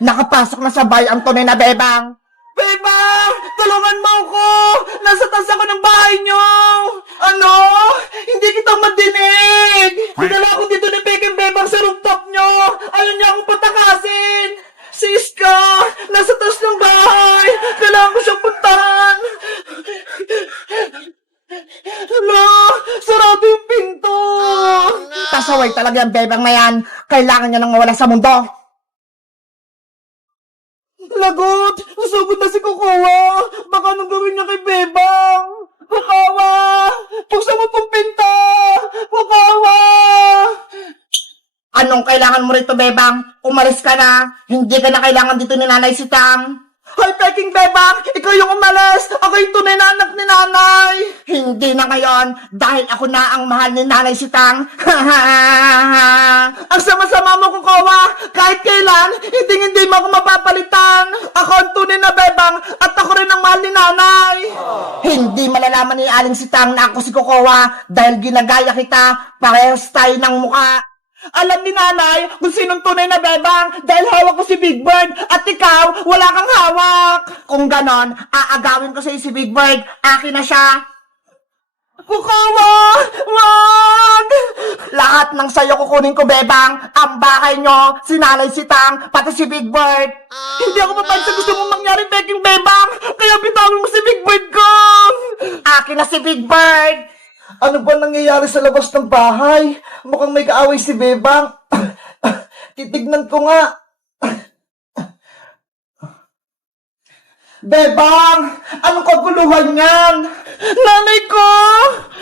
Nakapasok na sa bahay ang tunay na bebang. Bebang! Tulungan mo ako! Nasa taas ako ng bahay nyo! Ano? Hindi kita madinig! Dinala ako dito ni Peking Bebang sa rooftop nyo! Ayaw niya akong patakasin! Si Iska! Nasa taas ng bahay! Kailangan ko siyang puntahan! Hala! Sarado yung pinto! Pasaway talaga ang bebang na yan. Kailangan niya nang mawala sa mundo. Lagot! Nasugod na si Kukawa! Baka anong gawin niya kay Bebang? Kukawa! Buksan mo tong pinto! Kukawa! Anong kailangan mo rito, bebang? Umalis ka na. Hindi ka na kailangan dito ni Nanay Sitang. Hoy, Peking Bebang! Ikaw yung umalis! Ako yung tunay na anak ni Nanay! Hindi na ngayon, dahil ako na ang mahal ni Nanay Sitang. Ang sama-sama mo, Kukawa! Kahit kailan, hindi mo ako mapapalitan! Ako ang tunay na Bebang at ako rin ang mahal ni Nanay! Hindi malalaman ni Aling Sitang na ako si Kokowa dahil ginagaya kita, parehas tayo ng muka. Alam ni Nanay kung sinong tunay na Bebang dahil hawak ko si Big Bird at ikaw, wala kang hawak! Kung ganon, aagawin ko sa'yo si Big Bird, akin na siya. Kukawa! Wag! Lahat ng sayo kukunin ko, bebang. Ang bahay nyo, si Nanay Sitang, pati si Big Bird. Hindi ako papayag sa gusto mong mangyari, Peking Bebang! Kaya bitawin mo si Big Bird ko! Akin na si Big Bird. Ano ba nangyayari sa labas ng bahay? Mukhang may kaaway si Bebang. Titignan ko nga. Bebang! Anong kaguluhan yan? Nanay ko!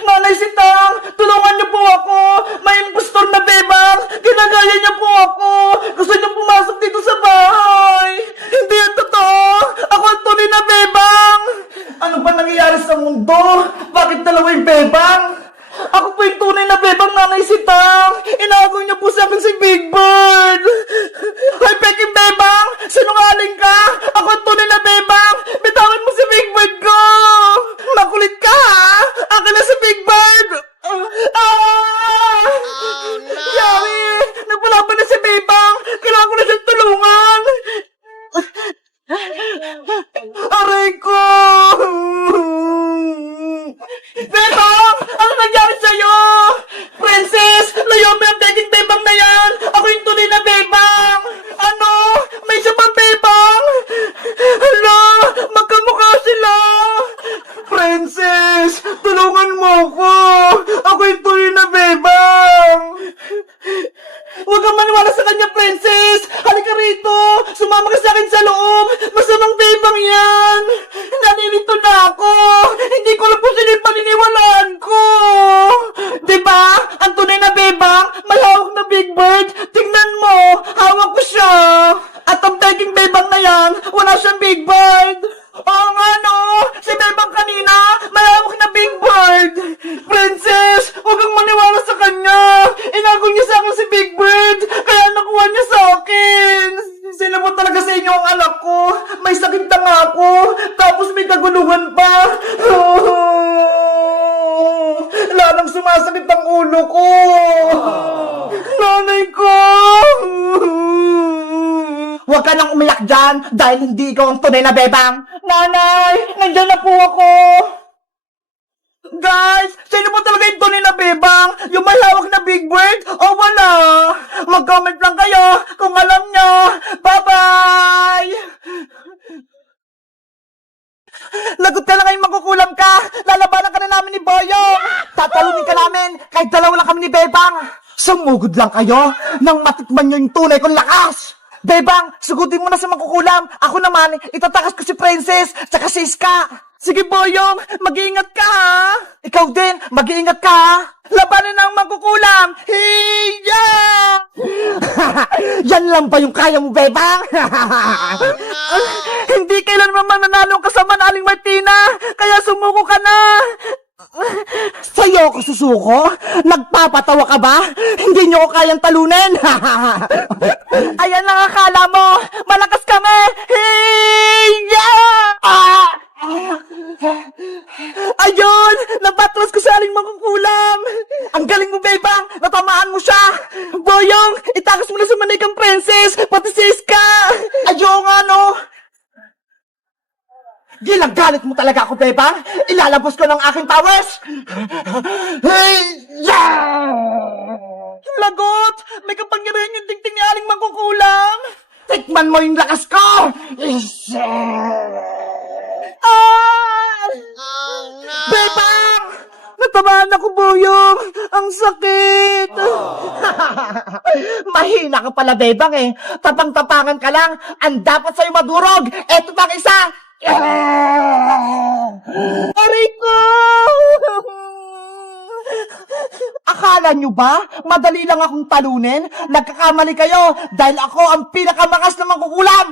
Nanay Sitang! Tulungan niyo po ako! May impostor na Bebang! Ginagaya niya po ako! Gusto niyo pumasok dito sa bahay! Hindi yan totoo! Ako ang tunay na Bebang! Ano ba nangyayari sa mundo? Bakit dalawa yung Bebang? Ako po yung tunay na Bebang, Nanay Sitang! Inaagaw niyo po sa akin si Big Bird! Hoy, Peking Bebang! Sinungaling ka! Ako ang tunay na Bebang! Bitawan mo si Big Bird ko! Makulit ka, ha? Akin na si Big Bird! Yari! Nagpalaban na si Bebang! Kailangan ko na siyang tulungan! Aray ko! Bebang! Ano nangyari sa'yo? Princess! Layo mo yung Peking Bebang na yan! Ako yung tunay na Bebang! Ano? May isa pang Bebang? Hala! Magkamukha sila! Princess! Tulungan mo ko! Ako yung tunay na Bebang! Huwag kang maniwala sa kanya, Princess! Halika rito! Sumama ka sa akin sa loob! Masamang Bebang yan! Nanirito na ako! Hindi ko alam kung sino yung paniniwalaan ko! Diba? Ang tunay na Bebang, may hawak na Big Bird! Tingnan mo! Hawak ko siya! At ang Peking Bebang na yan, wala siyang Big Bird! Oo nga no! Si Bebang kanina, may hawak na Big Bird! Princess, huwag kang maniwala sa kanya! Inagaw niya sa akin si Big Bird! Kaya nakuha niya sa akin! Sino mo talaga sa inyo ang anak ko? May sakit na nga ako! Tapos may kaguluhan pa! Lalang sumasakit ang ulo ko! Nanay ko! Huwag ka nang umiyak dyan dahil hindi ikaw ang tunay na bebang. Nanay! Nandiyan na po ako! Guys! Sino po talaga yung tunay na Bebang? Yung may hawak na Big Bird? O wala? Mag-comment lang kayo kung alam nyo! Bye-bye! Lagot ka lang ngayong magkukulam ka! Lalabanan ka na namin ni Boyong! Tatalunin ka namin kahit dalawa lang kami ni Bebang. Sumugod lang kayo nang matikman nyo yung tunay kong lakas. Bebang, sugutin mo na sa magkukulam. Ako naman, itatakas ko si Princess, tsaka si Iska. Sige, Boyong, mag-iingat ka, ha? Ikaw din, mag-iingat ka, ha? Labanan ang magkukulam. Hiya! Yan lang ba yung kaya mo, Bebang? Hindi kailanman mananalo ang kasama na Aling Martina, kaya sumuko ka na. Sa'yo ako susuko? Nagpapatawa ka ba? Hindi nyo ko kayang talunin. Ayan lang akala mo, malakas kami. Hiya! Ayun! Napatras ko sa Aling Mangkukulam! Ang galing mo, Bebang! Natamaan mo siya! Boyong! Itakas mo na sa manikang princess! Pati si Iska! Ginagalit mo talaga ako, Bebang! Ilalabos ko ng aking powers! Hey! Yeah! Lagot! May kapangyarihan yung tingting ni Aling Mangkukulam! Tikman mo yung lakas ko! Ah! Bebang! Natamaan ako, Boyong! Ang sakit! Mahina ka pala, Bebang eh. Tapang-tapangan ka lang. Ang dapat sa'yo madurog. Eto pang isa. Aray ko! Akala nyo ba? Madali lang akong talunin? Nagkakamali kayo dahil ako ang pinakamakas na mangkukulam.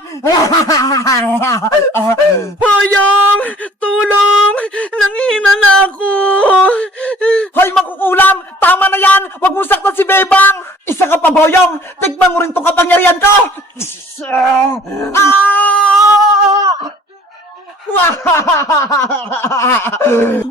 Boyong! Tulong! Nanghihina na ako! Hoy, mangkukulam! Tama na yan! Huwag mong saktan si Bebang! Isa ka pa, Boyong! Tikman mo rin tong kapangyarihan ko!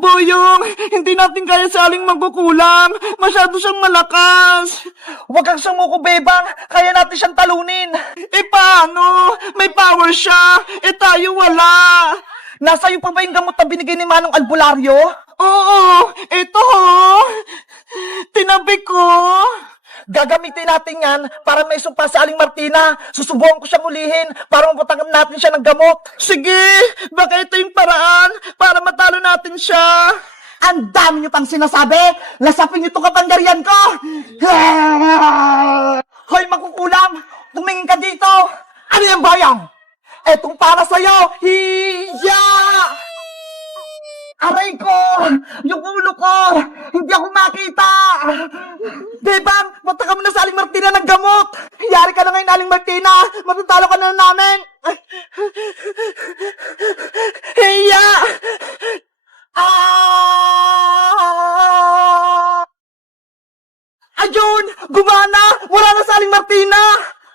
Boyong! Hindi natin kaya sa Aling Mangkukulam! Masyado siyang malakas! Huwag kang sumuko, Bebang! Kaya natin siyang talunin! Eh paano? May power siya! Eh tayo wala! Nasa iyo pa ba yung gamot na binigay ni Manong Albularyo? Oo! Ito ho! Tinabi ko! Gagamitin natin yan para may sumpa sa Aling Martina. Susubukan ko siyang ulihin para mapatanggap natin siya ng gamot. Sige! Baka ito yung paraan para matalo natin siya! Ang dami niyo pang sinasabi! Lasapin niyo itong kapangyarihan ko! Hoy, makukulam! Tumingin ka dito! Ano yung bayang? Etong para sa'yo! Hiya! Aray ko! Yung ulo ko! Hindi ako makita! Bebang, punta ka muna sa Aling Martina ng gamot! Yari ka na ngayon, Aling Martina! Matatalo ka na namin! Hiya! Ayun! Gumana! Wala na sa Aling Martina!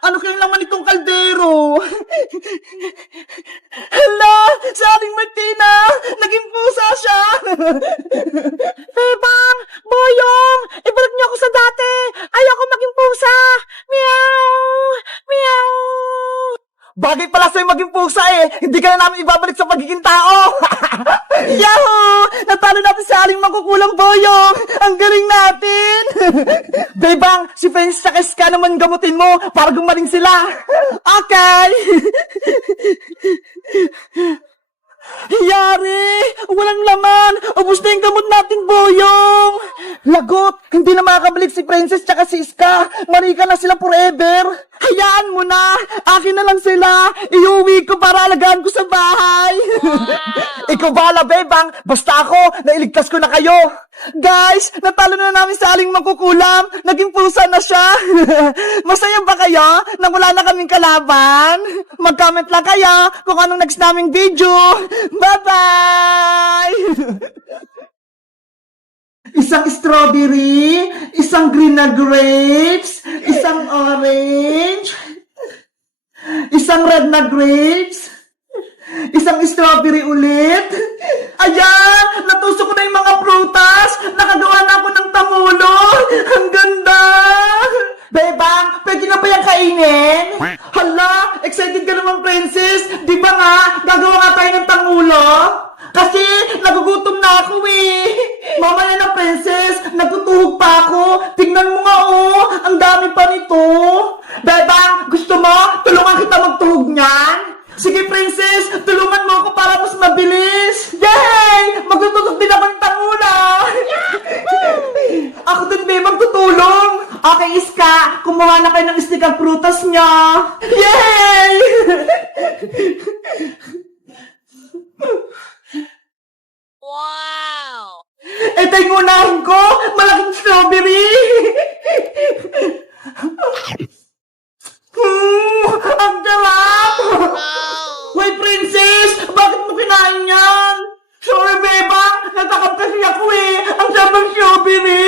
Ano kayong laman itong kaldero? Hala! Sa Aling Martina! Naging pusa siya! Bebang! Boyong! Ibalik niyo ako sa dati! Ayoko maging pusa! Meow! Meow! Bagay pala sa'yo maging pusa eh! Hindi ka na namin ibabalik sa pagiging tao! Yahoo! Natalo natin sa Aling Mangkukulam, Boyong! Ang galing natin! Bebang! Si Fence at Ska naman gamutin mo para gumaling sila! Okay! Yari! Walang laman! Ubus na yung gamot natin, Boyong! Lagot! Hindi na makakabalik si Princess tsaka si Ska! Marika na sila forever! Hayaan mo na! Akin na lang sila! Iuwi ko para alagaan ko sa bahay! Ikaw bahala, Bebang! Basta ako, nailigtas ko na kayo! Guys, natalo na namin sa Aling Mangkukulam! Naging pusa na siya! Masaya ba kayo na wala na kaming kalaban? Mag-comment lang kayo kung anong next naming video! Bye-bye! Isang strawberry, isang green na grapes, isang orange, isang red na grapes, isang strawberry ulit. Ayan! Natusok ko na yung mga prutas! Nakagawa na ako ng tamulo! Ang ganda! Bebang, pwede na ba yung kainin? Hala! Excited ka naman, Princess! Di ba nga, gagawa nga tayo ng tangulo? Kasi, nagugutom na ako eh! Mamaya na, Princess! Nagtutuhog pa ako! Tingnan mo nga oh! Ang dami pa nito! Bebang, gusto mo? Tulungan kita magtuhog niyan? Sige, Princess! Tulungan mo ako para mas mabilis! Yay! Magtutuhog din ako ng tangulo! Ako din, Bebang, tutulong! Okay, Ska! Kumuha na kayo ng stick ang prutas niya! Yay! Wow! Ito yung unahin ko! Malaking strawberry! Ang sarap! Wait, Princess! Bakit mo kinain yan? Sorry, Bebang! Natakap kasi ako eh! Ang sarap ng strawberry!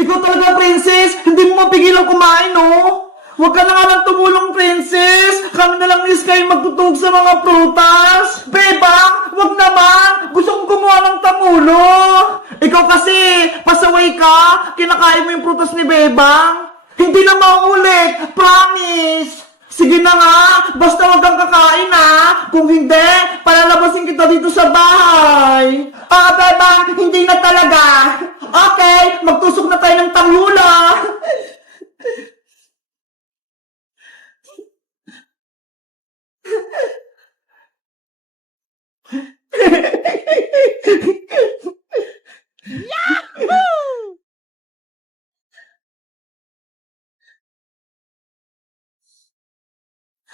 Ikaw talaga, Princess! Hindi mo mapigilan kumain, oh! Huwag ka na nga lang tumulong, Princess! Kami na lang ni Sky magtutug sa mga prutas! Bebang! Huwag naman! Gusto kong gumawa ng tamulo! Ikaw kasi! Pasaway ka! Kinakain mo yung prutas ni Bebang! Hindi na mauulit! Promise! Sige na nga, basta wag kang kakain ha. Kung hindi, palalabasin kita dito sa bahay. Ah, bebang, hindi na talaga. Okay, magtusok na tayo ng tanghula.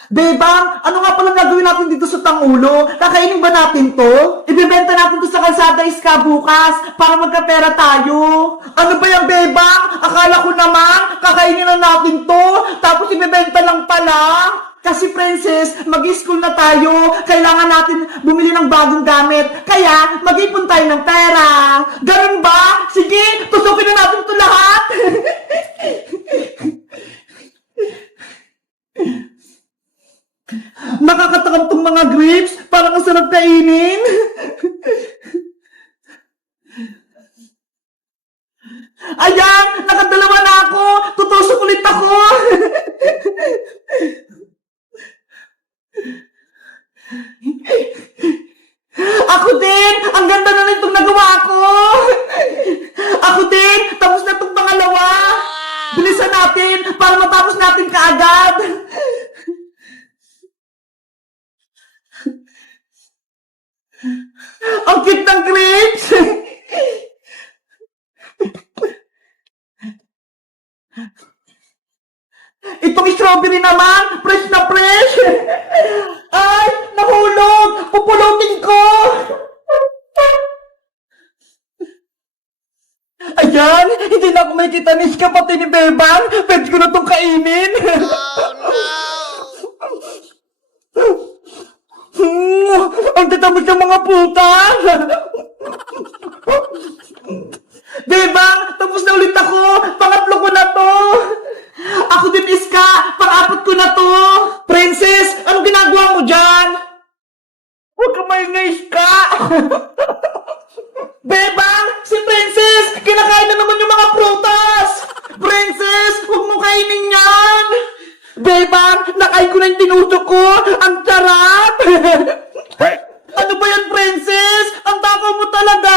Bebang, ano nga palang gagawin natin dito sa Tangulo? Kakainin ba natin to? Ibebenta natin to sa Kalsada Iska bukas para magkapera tayo. Ano ba yan, Bebang? Akala ko naman, kakainin na natin to, tapos ibebenta lang pala. Kasi, Princess, mag-school na tayo. Kailangan natin bumili ng bagong gamit. Kaya, mag-ipon tayo ng pera. Ganun ba? Sige, tusukin na natin to lahat. Nakakatakam tong mga grapes. Parang ang sarap kainin. Ayan! Nakadalawa na ako! Tutusok ulit ako! Ako din! Ang ganda na nitong nagawa ko! Ako din! Tapos na itong pangalawa! Bilisan natin para matapos natin kaagad! Ang cute ng grapes! Itong strawberry naman, fresh na fresh! Ay, nahulog! Pupulutin ko! Ayan, hindi na ako makikita ni Iska pati ni Bebang. Pwede ko na itong kainin. Ang tatamis ng mga putas! Bebang, tapos na ulit ako! Pangatlo ko na to! Ako din, Iska! Pang-apat ko na to! Princess, anong ginagawa mo dyan? Huwag ka maingay, Iska! Bebang, si Princess! Kinakain na naman yung mga prutas! Princess, huwag mo kainin yan! Bebang, nakain ko na yung tinusok ko! Ang sarap! Ano ba yan, Princess? Ang takaw mo talaga!